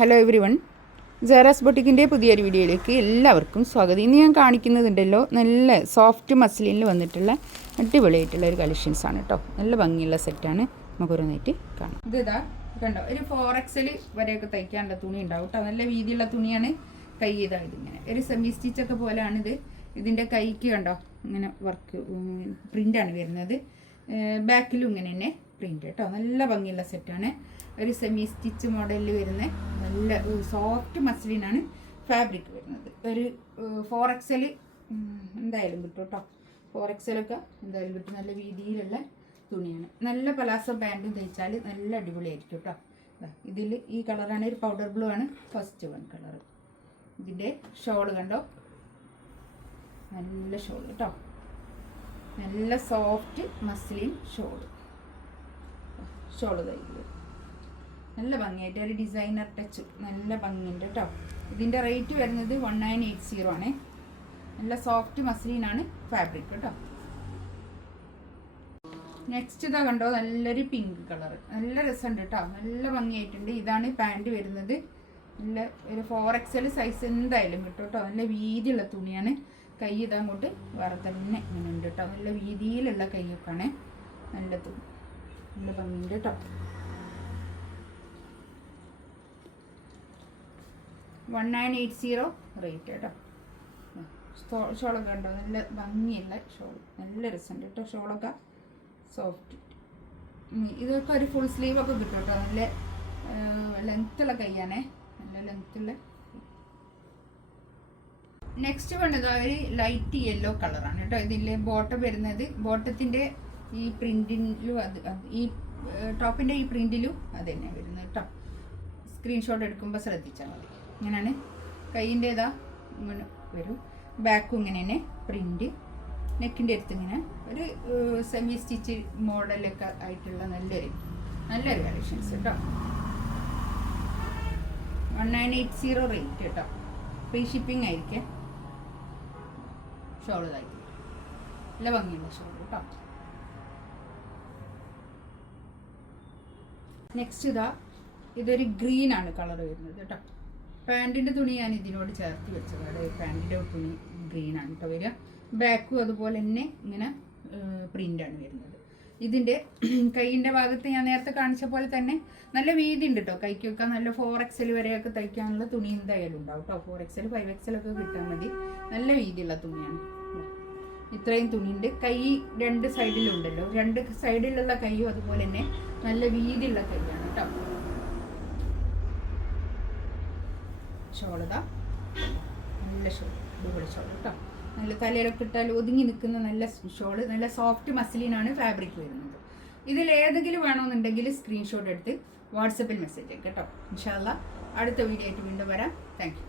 Hello every one, Sara's ബൊട്ടിക്കിൻ്റെ പുതിയൊരു വീഡിയോയിലേക്ക് എല്ലാവർക്കും സ്വാഗതം. ഇന്ന് ഞാൻ കാണിക്കുന്നതുണ്ടല്ലോ നല്ല സോഫ്റ്റ് മസ്ലിനിൽ വന്നിട്ടുള്ള അടിപൊളിയായിട്ടുള്ള ഒരു കളക്ഷൻസാണ് കേട്ടോ. നല്ല ഭംഗിയുള്ള സെറ്റാണ്. നമുക്ക് ഓരോന്നായിട്ട് കാണാം. ഇതാ കണ്ടോ, ഒരു 4XL വരെയൊക്കെ തയ്ക്കാനുള്ള തുണി ഉണ്ടാവും കേട്ടോ. നല്ല വീതിയുള്ള തുണിയാണ്. കൈ ഇതാ ഇതിങ്ങനെ ഒരു സെമി സ്റ്റിച്ചൊക്കെ പോലെയാണിത്. ഇതിൻ്റെ കൈക്ക് കണ്ടോ ഇങ്ങനെ വർക്ക് പ്രിൻ്റാണ് വരുന്നത്. ബാക്കിലും ഇങ്ങനെ തന്നെ പ്രിൻ്റ് കേട്ടോ. നല്ല ഭംഗിയുള്ള സെറ്റാണ്. ഒരു സെമി സ്റ്റിച്ച് മോഡലിൽ വരുന്ന നല്ല സോഫ്റ്റ് മസ്ലിനാണ് ഫാബ്രിക് വരുന്നത്. ഒരു 4XL എന്തായാലും കിട്ടും കേട്ടോ. 4XL ഒക്കെ എന്തായാലും കിട്ടും. നല്ല വീതിയിലുള്ള തുണിയാണ്. നല്ല പലാസോ പാൻറ്റും തയ്ച്ചാൽ നല്ല അടിപൊളിയായിരിക്കും കേട്ടോ. ഇതിൽ ഈ കളറാണ്, ഒരു പൗഡർ ബ്ലൂ ആണ് ഫസ്റ്റ് വൺ കളർ. ഇതിൻ്റെ ഷോള് കണ്ടോ, നല്ല ഷോൾ കേട്ടോ. നല്ല സോഫ്റ്റ് മസ്ലിൻ ഷോള് തയ്ക്കുന്നത് നല്ല ഭംഗിയായിട്ട് ഒരു ഡിസൈനർ ടച്ച് നല്ല ഭംഗിയുണ്ട് കേട്ടോ. ഇതിൻ്റെ റേറ്റ് വരുന്നത് 1980 ആണ്. നല്ല സോഫ്റ്റ് മസ്ലിനാണ് ഫാബ്രിക് കേട്ടോ. നെക്സ്റ്റ് ഇതാ കണ്ടോ, നല്ലൊരു പിങ്ക് കളർ, നല്ല രസമുണ്ട് കേട്ടോ. നല്ല ഭംഗിയായിട്ടുണ്ട്. ഇതാണ് പാൻറ് വരുന്നത്. നല്ല ഒരു 4XL സൈസ് എന്തായാലും കിട്ടും കേട്ടോ. നല്ല വീതിയുള്ള തുണിയാണ്. കൈ ഇതങ്ങോട്ട് വേറെ തന്നെ ഇങ്ങനെ ഉണ്ട് കേട്ടോ. നല്ല വീതിയിലുള്ള കൈയൊക്കെയാണ്. നല്ല തുണി, നല്ല ഭംഗിയുണ്ട് കേട്ടോ. 1980 റേറ്റ് കേട്ടോ. ഷോളൊക്കെ ഉണ്ടോ, നല്ല ഭംഗിയുള്ള ഷോൾ, നല്ല രസമുണ്ട് കേട്ടോ. ഷോളൊക്കെ സോഫ്റ്റ്. ഇതൊക്കെ ഒരു ഫുൾ സ്ലീവൊക്കെ കിട്ടും കേട്ടോ. നല്ല ലെങ്ത്തുള്ള കൈയാണേ, നല്ല ലെങ്ത്തുള്ള. നെക്സ്റ്റ് വേണ്ടത് ഒരു ലൈറ്റ് യെല്ലോ കളറാണ് കേട്ടോ. ഇതിൽ ബോട്ടം വരുന്നത്, ബോട്ടത്തിൻ്റെ ഈ പ്രിൻറ്റിലും ഈ ടോപ്പിൻ്റെ ഈ പ്രിൻറ്റിലും അത് തന്നെ വരുന്നത് കേട്ടോ. സ്ക്രീൻഷോട്ട് എടുക്കുമ്പോൾ ശ്രദ്ധിച്ചാൽ മതി. ഇങ്ങനെയാണ് കൈയിൻ്റെതാ ഇങ്ങനെ വരും. ബാക്കും ഇങ്ങനെ തന്നെ പ്രിൻറ്റ്. നെക്കിൻ്റെ അടുത്ത് ഇങ്ങനെ ഒരു സെമി സ്റ്റിച്ച് മോഡലൊക്കെ ആയിട്ടുള്ള നല്ലൊരു കളക്ഷൻസ് കേട്ടോ. 1980 റേറ്റ് കേട്ടോ. ഫ്രീ ഷിപ്പിംഗ് ആയിരിക്കും. ഷോൾ ഇതായിരിക്കും. നല്ല ഭംഗിയുള്ള ഷോൾ കേട്ടോ. നെക്സ്റ്റ് ഇതാ, ഇതൊരു ഗ്രീൻ ആണ് കളർ വരുന്നത് കേട്ടോ. പാൻറ്റിൻ്റെ തുണി ഞാൻ ഇതിനോട് ചേർത്ത് വെച്ചതാണ്. പാൻറ്റിൻ്റെ തുണി ഗ്രീനാണ് കേട്ടോ വരിക. ബാക്കും അതുപോലെ തന്നെ ഇങ്ങനെ പ്രിൻ്റാണ് വരുന്നത്. ഇതിൻ്റെ കൈയിൻ്റെ ഭാഗത്ത് ഞാൻ നേരത്തെ കാണിച്ച പോലെ തന്നെ നല്ല വീതി ഉണ്ട് കേട്ടോ. കൈക്കൊക്കെ നല്ല 4XL വരെയൊക്കെ തയ്ക്കാനുള്ള തുണി എന്തായാലും ഉണ്ടാവും കേട്ടോ. 4XL 5XL ഒക്കെ കിട്ടാൻ മതി. നല്ല വീതിയുള്ള തുണിയാണ്. ഇത്രയും തുണിയുണ്ട്. കൈ രണ്ട് സൈഡിലുണ്ടല്ലോ, രണ്ട് സൈഡിലുള്ള കൈയും അതുപോലെ തന്നെ നല്ല വീതിയുള്ള കൈയാണ് കേട്ടോ. ഷോളതാ നല്ല ഷോൾ, അടിപൊളി ഷോൾ കേട്ടോ. നല്ല തലയിലൊക്കെ ഇട്ടാൽ ഒതുങ്ങി നിൽക്കുന്ന നല്ല ഷോള്. നല്ല സോഫ്റ്റ് മസ്ലിനാണ് ഫാബ്രിക് വരുന്നത്. ഇതിൽ ഏതെങ്കിലും വേണമെന്നുണ്ടെങ്കിൽ സ്ക്രീൻഷോട്ട് എടുത്ത് വാട്സപ്പിൽ മെസ്സേജ് കേട്ടോ. ഇൻഷാ അല്ലാഹ് അടുത്ത വീഡിയോ ആയിട്ട് വീണ്ടും വരാം. Thank you.